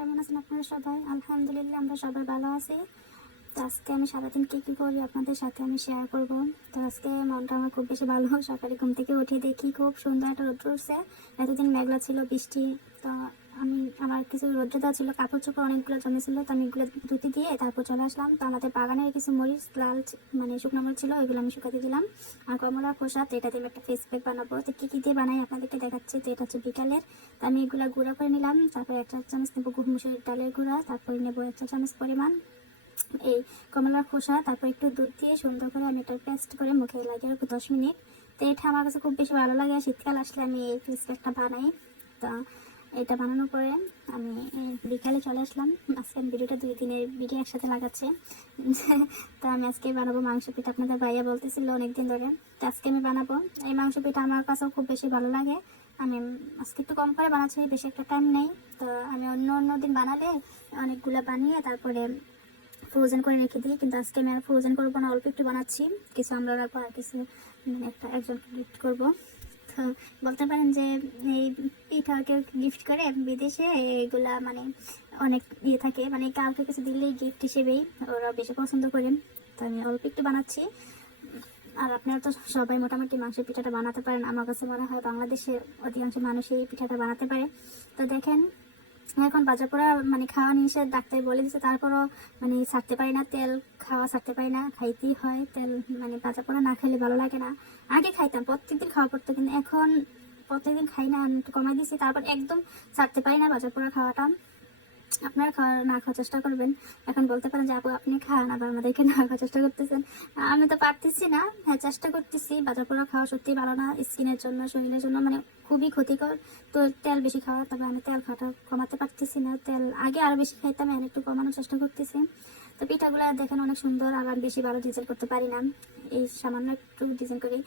কেমন আছেন আপনারা সবাই? আলহামদুলিল্লাহ, আমরা সবাই ভালো আছি। তো আজকে আমি সারাদিন কী কী করি আপনাদের সাথে আমি শেয়ার করব। তো আজকে মনটা আমার খুব বেশি ভালো, সকালে ঘুম থেকে উঠে দেখি খুব সুন্দর একটা রোদ উঠছে। এতদিন মেঘলা ছিল, বৃষ্টি, তো আমি আমার কিছু রোদ্র দেওয়া ছিল, কাপড় চোপড় অনেকগুলো জমেছিল, তো আমি এগুলো ধুতি দিয়ে তারপর চলে আসলাম। তো আমাদের বাগানের কিছু মরিচ, লাল মানে শুকনো মরিচ ছিল, ওইগুলো আমি শুকাতে দিলাম। আর কমলা, খোসা, তো এটা দিয়ে একটা ফেস প্যাক বানাবো। তো কী কী দিয়ে বানাই আপনাদেরকে দেখাচ্ছি, তো এটা হচ্ছে বিকালের। তো আমি এগুলো গুঁড়া করে নিলাম, তারপর এক চা চামচ নেব গুড় মুসুরির ডালের গুঁড়া, তারপর নেব এক চা চামচ পরিমাণ এই কমলার খোসা, তারপর একটু দুধ দিয়ে সুন্দর করে আমি এটা পেস্ট করে মুখে লাগিয়ে রাখব দশ মিনিট। তো এটা আমার কাছে খুব বেশি ভালো লাগে শীতকাল আসলে আমি এই ফেস প্যাকটা বানাই। তো এটা বানানোর পরে আমি বিকালে চলে আসলাম। আজকে আমি ভিডিওটা দুই দিনের ভিডিও একসাথে লাগাচ্ছে। তো আমি আজকে বানাবো মাংস পিঠা। আপনাদের ভাইয়া বলতেছিল অনেকদিন ধরে, তো আজকে আমি বানাবো। এই মাংস পিঠা আমার কাছেও খুব বেশি ভালো লাগে। আমি আজকে একটু কম করে বানাচ্ছি, বেশি একটা টাইম নেই। তো আমি অন্য অন্য দিন বানালে অনেকগুলো বানিয়ে তারপরে ফ্রোজেন করে রেখে দিই। কিন্তু আজকে আমি আর ফ্রোজেন করব না, অল্প একটু বানাচ্ছি। কিছু আমরা রাখব আর কিছু মানে একটা একজনকে গিফট করব। বলতে পারেন যে এই পিঠাকে গিফট করে বিদেশে এগুলা মানে অনেক ইয়ে থাকে। মানে কাউকে কিছু দিলেই গিফট হিসেবেই ওরা বেশি পছন্দ করেন। তো আমি অল্প একটু বানাচ্ছি। আর আপনারা তো সবাই মোটামুটি মাংসের পিঠাটা বানাতে পারেন। আমার কাছে মনে হয় বাংলাদেশের অধিকাংশ মানুষই এই পিঠাটা বানাতে পারে। তো দেখেন এখন বাজার পোড়া মানে খাওয়া নিষেধ ডাক্তার বলে দিচ্ছে তারপরও মানে ছাড়তে পারি না, তেল খাওয়া ছাড়তে পারি না, খাইতেই হয়। তেল মানে বাজার পোড়া না খাইলে ভালো লাগে না। আগে খাইতাম, প্রত্যেকদিন খাওয়া পড়তো, কিন্তু এখন প্রত্যেকদিন খাই না কমাই দিয়েছি। তারপর একদম ছাড়তে পারি না বাজার পোড়া খাওয়াটা। আপনারা খাওয়া না খাওয়ার চেষ্টা করবেন। এখন বলতে পারেন যে, আপু, আপনি খান, আবার আমাদেরকে না খাওয়ার চেষ্টা করতেছেন। আমি তো পারতেছি না। হ্যাঁ চেষ্টা করতেছি। বাজার পোড়া খাওয়া সত্যি ভালো না। স্কিনের জন্য, শরীরের জন্য মানে খুবই ক্ষতিকর। তো তেল বেশি খাওয়া, তবে আমি তেল খাওয়াটা কমাতে পারতেছি না। তেল আগে আরও বেশি খাইতাম, এখন একটু কমানোর চেষ্টা করতেছি। তো পিঠাগুলো দেখেন অনেক সুন্দর আমি বেশি ভালো ডিজাইন করতে পারি না। এই সামান্য একটু ডিজাইন করে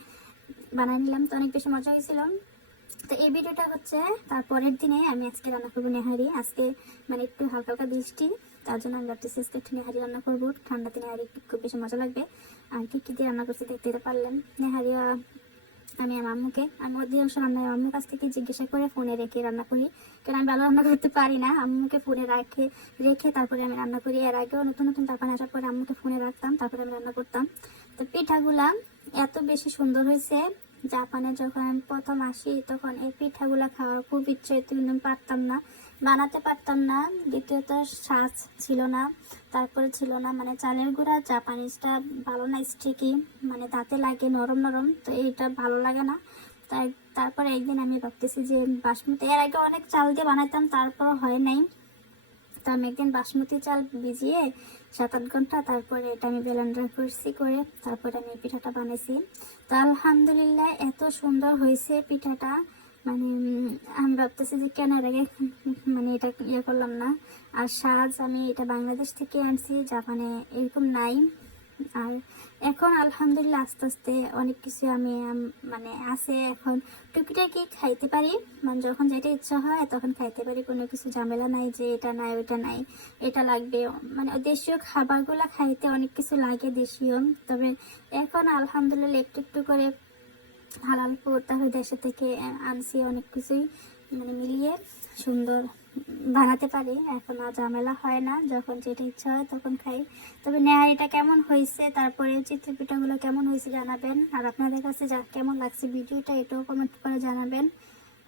বানিয়ে নিলাম। তো অনেক বেশি মজা হয়েছিল। তো এই ভিডিওটা হচ্ছে তারপরের দিনে আমি আজকে রান্না করব নেহারি। আজকে মানে একটু হালকা হালকা বৃষ্টি, তার জন্য আমি ভাবতেছি আজকে একটু নেহারি রান্না করব। ঠান্ডাতে নেহারি খুব বেশি মজা লাগবে। আর কি কী দিয়ে রান্না করছি দেখতে পারলেন। নেহারি আমি আমার আম্মুকে আমি অধিকাংশ রান্না, আম্মুর কাছ থেকে জিজ্ঞাসা করে ফোনে রেখে রান্না করি। কারণ আমি ভালো রান্না করতে পারি না। আম্মুকে ফোনে রাখে, রেখে তারপরে আমি রান্না করি। এর আগেও নতুন নতুন তারপর আসার পরে আম্মুকে ফোনে রাখতাম, তারপরে আমি রান্না করতাম। তো পিঠাগুলা এত বেশি সুন্দর হয়েছে জাপানে যখন আমি প্রথম আসি, তখন এই পিঠাগুলা খাওয়ার খুব ইচ্ছে কিন্তু পারতাম না। বানাতে পারতাম না, দ্বিতীয়ত সাজ ছিল না, তারপরে ছিল না মানে চালের গুঁড়া জাপানিজটা ভালো না, স্টিকি মানে তাতে লাগে, নরম নরম, তো এইটা ভালো লাগে না। তাই, তারপরে একদিন আমি ভাবতেছি যে বাসমতি, এর আগে অনেক চাল দিয়ে বানাতাম তারপর হয় নাই। তো আমি একদিন বাসমতি চাল ভিজিয়ে সাত আট ঘণ্টা তারপরে এটা আমি ব্লেন্ডার করছি করে তারপরে আমি পিঠাটা বানাইছি। তো আলহামদুলিল্লাহ এত সুন্দর হয়েছে পিঠাটা। মানে আমি ভাবতেছি যে কেন এর আগে মানে এটা ইয়ে করলাম না। আর সাজ আমি এটা বাংলাদেশ থেকে আনছি, জাপানে এরকম নাই। আর এখন আলহামদুলিল্লাহ আস্তে আস্তে অনেক কিছু আমি মানে আছে এখন। টুকিটাকি খাইতে পারি মানে যখন যেটা ইচ্ছা হয় তখন খাইতে পারি, কোনো কিছু ঝামেলা নাই যে এটা নাই ওটা নাই, এটা লাগবে। মানে দেশীয় খাবারগুলো খাইতে অনেক কিছু লাগে দেশীয়, তবে এখন আলহামদুলিল্লাহ একটু একটু করে হালাল তাহলে দেশে থেকে আনছি অনেক কিছুই মানে মিলিয়ে সুন্দর। বানাতে পারি এখন আর ঝামেলা হয় না। যখন যেটা ইচ্ছা হয় তখন খাই। তবে নেহা এটা কেমন হয়েছে তারপরে চিত্রপিঠাগুলো কেমন হয়েছে জানাবেন। আর আপনাদের কাছে যা কেমন লাগছে ভিডিওটা এটাও কমেন্ট করে জানাবেন।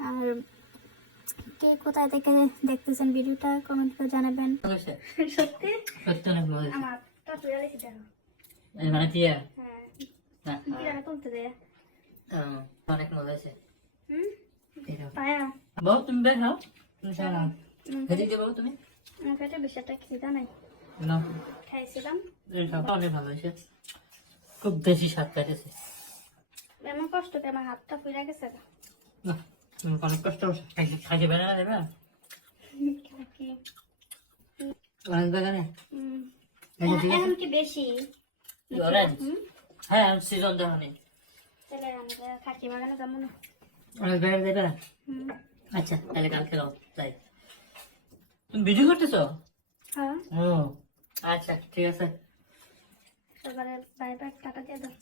আর কে কোথায় থেকে দেখতেছেন ভিডিওটা কমেন্ট করে জানাবেন। সত্যি? অনেক মজা আমার মানে টিয়া? হ্যাঁ। না। তুলতে দে। অনেক মজা হয়েছে। হুম? পায়া। বউ তুমি হও। তুমি সারা তুমি আমার পেটে বেশি একটা খিদা নাই। খাইছিলাম। অনেক ভালো হয়েছে। খুব বেশি স্বাদ পাইতেছে এমন কষ্ট পেয়ে আমার হাতটা ফুলে গেছে না অনেক কষ্ট খাইতে দেবে? কি? অনেক বাগানে? এখন বেশি? হ্যাঁ সিজন তাহলে খাকি বাগানে যাব না। অনেক দেবে। আচ্ছা তাহলে কালকে যাও তাই তুমি ভিডিও করতেছো? হ্যাঁ। ও আচ্ছা ঠিক আছে। সবারে বাই বাই টাকা দিয়ে দাও।